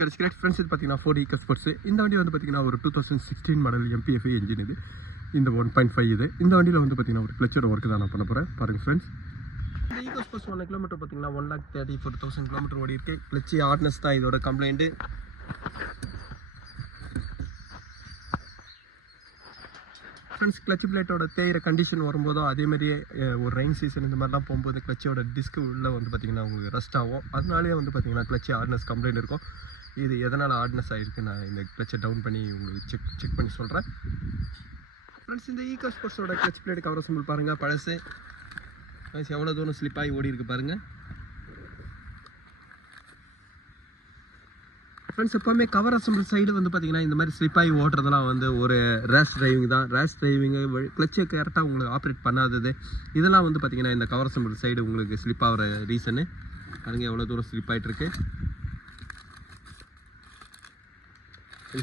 Correct friends, இது பார்த்தீங்கன்னா 4 Eeco sports. இந்த வண்டி வந்து பார்த்தீங்கன்னா ஒரு 2016 மாடல் MPFI என்ஜின். இது இந்த 1.5 இது. இந்த வண்டியில் வந்து பார்த்தீங்கன்னா ஒரு கிளச்சோட ஒர்க்கு தான் நான் பண்ண போகிறேன். பாருங்கள் ஃப்ரெண்ட்ஸ், இந்த ஈக்கோ ஸ்போர்ட்ஸ் 1 கிலோமீட்டர் பார்த்தீங்கன்னா 1,34,000 கிலோமீட்டர் ஓடி இருக்குது. கிளச்சி ஹார்ட்னஸ் தான் இதோட கம்ப்ளைண்ட்டு. ஃப்ரெண்ட்ஸ், கிளச் பிளேட்டோட தேயிற கண்டிஷன் வரும்போதோ அதேமாதிரியே ஒரு ரெயின் சீசன் இந்த மாதிரிலாம் போகும்போது கிளச்சோட டிஸ்க்கு உள்ளே வந்து பார்த்திங்கன்னா உங்களுக்கு ரஸ்ட் ஆகும். அதனாலே வந்து பார்த்திங்கன்னா கிளச்சி ஹார்ட்னஸ் கம்ப்ளைண்ட் இருக்கும். இது எதனால் ஹார்ட்னஸ் ஆகிருக்கு நான் இந்த கிளச்சை டவுன் பண்ணி உங்களுக்கு செக் பண்ணி சொல்கிறேன். ஃப்ரெண்ட்ஸ், இந்த ஈக்கோ ஸ்போர்ட்ஸோட கிளச் பிளேட் கவர் சிம்பிள் பாருங்கள். பழசு எவ்வளோ தூரம் ஸ்லிப் ஆகி ஓடி இருக்கு பாருங்கள். ஃப்ரெண்ட்ஸ், எப்போவுமே கவர் அசம்பிள் சைடு வந்து பார்த்தீங்கன்னா இந்த மாதிரி ஸ்லிப் ஆகி ஓட்டுறதுலாம் வந்து ஒரு ரேஷ் டிரைவிங் தான். ரேஷ் டிரைவிங்கு கிளச்சை கரெக்டாக உங்களுக்கு ஆப்ரேட் பண்ணாதது இதெல்லாம் வந்து பார்த்தீங்கன்னா இந்த கவர் அசம்பிள் சைடு உங்களுக்கு ஸ்லிப் ஆகிற ரீசனு. பாருங்க எவ்வளோ தூரம் ஸ்லிப் ஆகிட்டுருக்கு.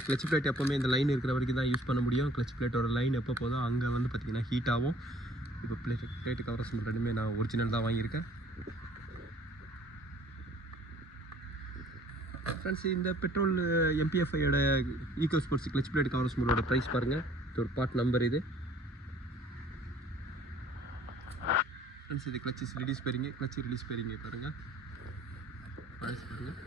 கிளச் பிளேட் எப்போவுமே இந்த லைன் இருக்கிற வரைக்கும் தான் யூஸ் பண்ண முடியும். கிளச் பிளேட்டோட லைன் எப்போ போதும் அங்கே வந்து பார்த்திங்கன்னா ஹீட் ஆகும். இப்போ பிளேட்டு கவர் அசம்பிள் ரெண்டுமே நான் ஒரிஜினல் தான் வாங்கியிருக்கேன். ஃப்ரெண்ட்ஸ், இந்த பெட்ரோல் MPFIயோட eco sports clutch plate cover அசம்பிளோட ப்ரைஸ் பாருங்கள். இது ஒரு பார்ட் நம்பர். இது ஃப்ரெண்ட்ஸ், இது கிளச் ரிலீஸ் பேரிங்க. கிளச் ரிலீஸ் பேரிங்க பாருங்கள். ப்ரைஸ் பாருங்கள்.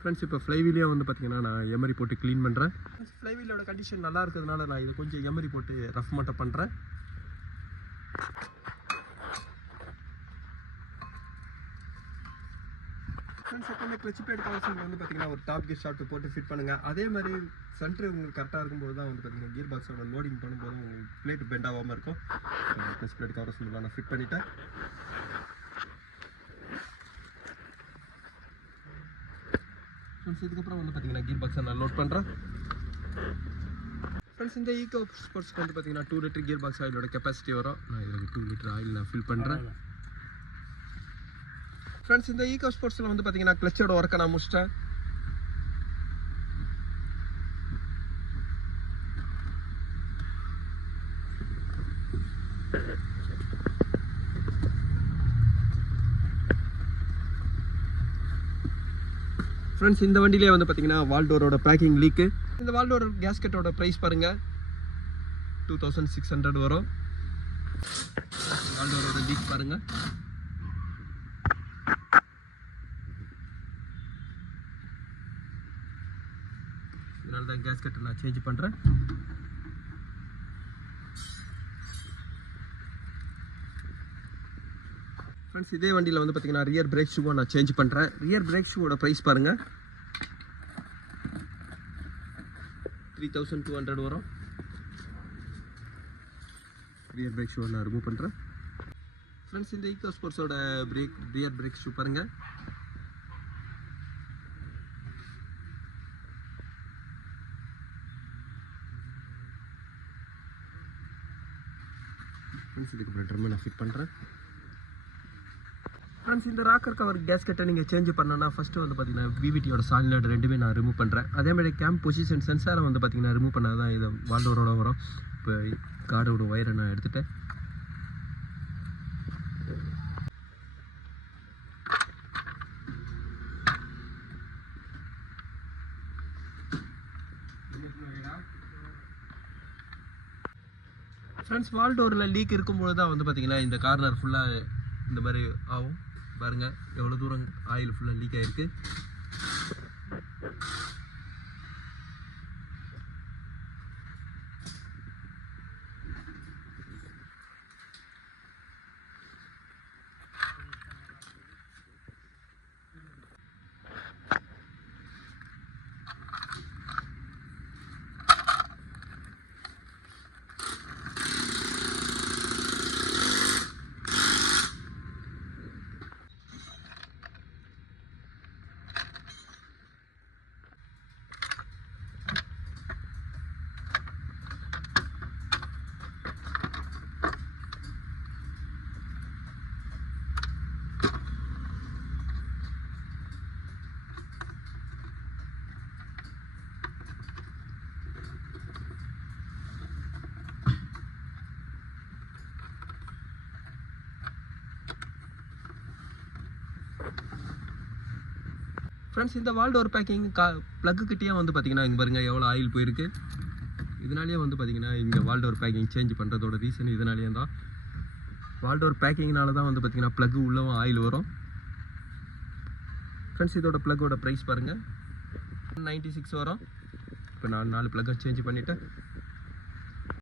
ஃப்ரெண்ட்ஸ், இப்போ ஃப்ளைவீலையும் வந்து பார்த்தீங்கன்னா நான் எமரி போட்டு க்ளீன் பண்ணுறேன். ஃப்ளைவீலோட கண்டிஷன் நல்லா இருக்கிறதுனால நான் இதை கொஞ்சம் எமரி போட்டு ரஃப் மட்டும் பண்ணுறேன். ஃப்ரெண்ட்ஸ், எப்பவுமே கிளச் பிளேட் கவர் வந்து பார்த்தீங்கன்னா ஒரு டாப் கியர் ஷாஃப்ட் போட்டு ஃபிட் பண்ணுங்கள். அதே மாதிரி சென்டர் உங்களுக்கு கரெக்டாக இருக்கும்போது தான் வந்து பார்த்தீங்கன்னா கியர் பாக்ஸோட லோடிங் பண்ணும்போது உங்களுக்கு பிளேட் பெண்ட் ஆகாமல் இருக்கும். கிளச் பிளேட் கவர் நான் ஃபிட் பண்ணிட்டேன். ஃப்ரெண்ட்ஸ், இதுக்கப்புறம் வந்து பார்த்தீங்கன்னா கியர் பாக்ஸை நான் லோட் பண்ணுறேன். ஃப்ரெண்ட்ஸ், இந்த ஈக்கோ ஸ்போர்ட்ஸ்க்கு வந்து பார்த்தீங்கன்னா 2 லிட்டர் கியர் பாக்ஸ் ஆயிலோட கெப்பாசிட்டி வரும். நான் இதில் 2 லிட்டர் ஆயில் நான் ஃபில் பண்ணுறேன். ஃப்ரெண்ட்ஸ், இந்த ஈக்கோ ஸ்போர்ட்ஸில் வந்து பார்த்தீங்கன்னா கிளச்சோட ஒர்க்கை நான் முடிச்சிட்டேன். ஃப்ரெண்ட்ஸ், இந்த வண்டியிலே வந்து பார்த்தீங்கன்னா வால்டோரோட பேக்கிங் லீக்கு. இந்த வால்டோர் கேஸ்கெட்டோட ப்ரைஸ் பாருங்கள், 2600 வரும். வால்டோரோட லீக் பாருங்கள். இதனால தான் கேஸ்கெட்டை நான் சேஞ்ச் பண்ணுறேன். ஃப்ரெண்ட்ஸ், இதே வண்டியில் வந்து பார்த்தீங்கன்னா ரியர் பிரேக் ஷூவை நான் சேஞ்ச் பண்ணுறேன். ரியர் பிரேக் ஷூவோட ப்ரைஸ் பாருங்கள், 3200 வரும். ரியர் பிரேக் ஷூவை நான் ரிமூவ் பண்ணுறேன். ஃப்ரெண்ட்ஸ், இந்த ஈக்கோ ஸ்போர்ட்ஸோட ரியர் பிரேக் ஷூ பாருங்கள். ஃப்ரெண்ட்ஸ், இதுக்கப்புறம் ட்ரம்மை நான் ஃபிட் பண்ணுறேன். ஃப்ரெண்ட்ஸ், இந்த ராக்கர் கவர் கேஸ்கெட்டை நீங்கள் சேஞ்ச் பண்ணனா ஃபஸ்ட்டு வந்து பார்த்தீங்கன்னா VVTயோட சாலினாய்டு ரெண்டுமே நான் ரிமூவ் பண்ணுறேன். அதேமாதிரி கேம்ப் பொசிஷன் சென்சாரை வந்து பார்த்தீங்கன்னா ரிமூவ் பண்ணால் தான் இது வால்டோரோட வரும். இப்போ கார்டோட ஒயரை நான் எடுத்துட்டேன். ஃப்ரெண்ட்ஸ், வால்டோரில் லீக் இருக்கும்போது தான் வந்து பார்த்தீங்கன்னா இந்த கார்னர் ஃபுல்லாக இந்த மாதிரி ஆகும். பாருங்கள் எவ்வளோ தூரம் ஆயில் ஃபுல்லாக லீக் ஆகிருக்கு. ஃப்ரெண்ட்ஸ் இந்த வால்டோர் பேக்கிங் ப்ளக்குக்கிட்டே வந்து பார்த்திங்கன்னா இங்கே பாருங்கள் எவ்வளோ ஆயில் போயிருக்கு. இதனாலேயே வந்து பார்த்திங்கன்னா இங்கே வால்டோர் பேக்கிங் சேஞ்ச் பண்ணுறதோட ரீசன் இதனாலேயே தான். வால்டோர் பேக்கிங்னால தான் வந்து பார்த்திங்கன்னா ப்ளக்கு உள்ளவும் ஆயில் வரும். ஃப்ரெண்ட்ஸ் இதோட ப்ளக்கோட ப்ரைஸ் பாருங்கள் 96 வரும். இப்போ நான் 4 ப்ளக்கை சேஞ்ச் பண்ணிவிட்டேன்.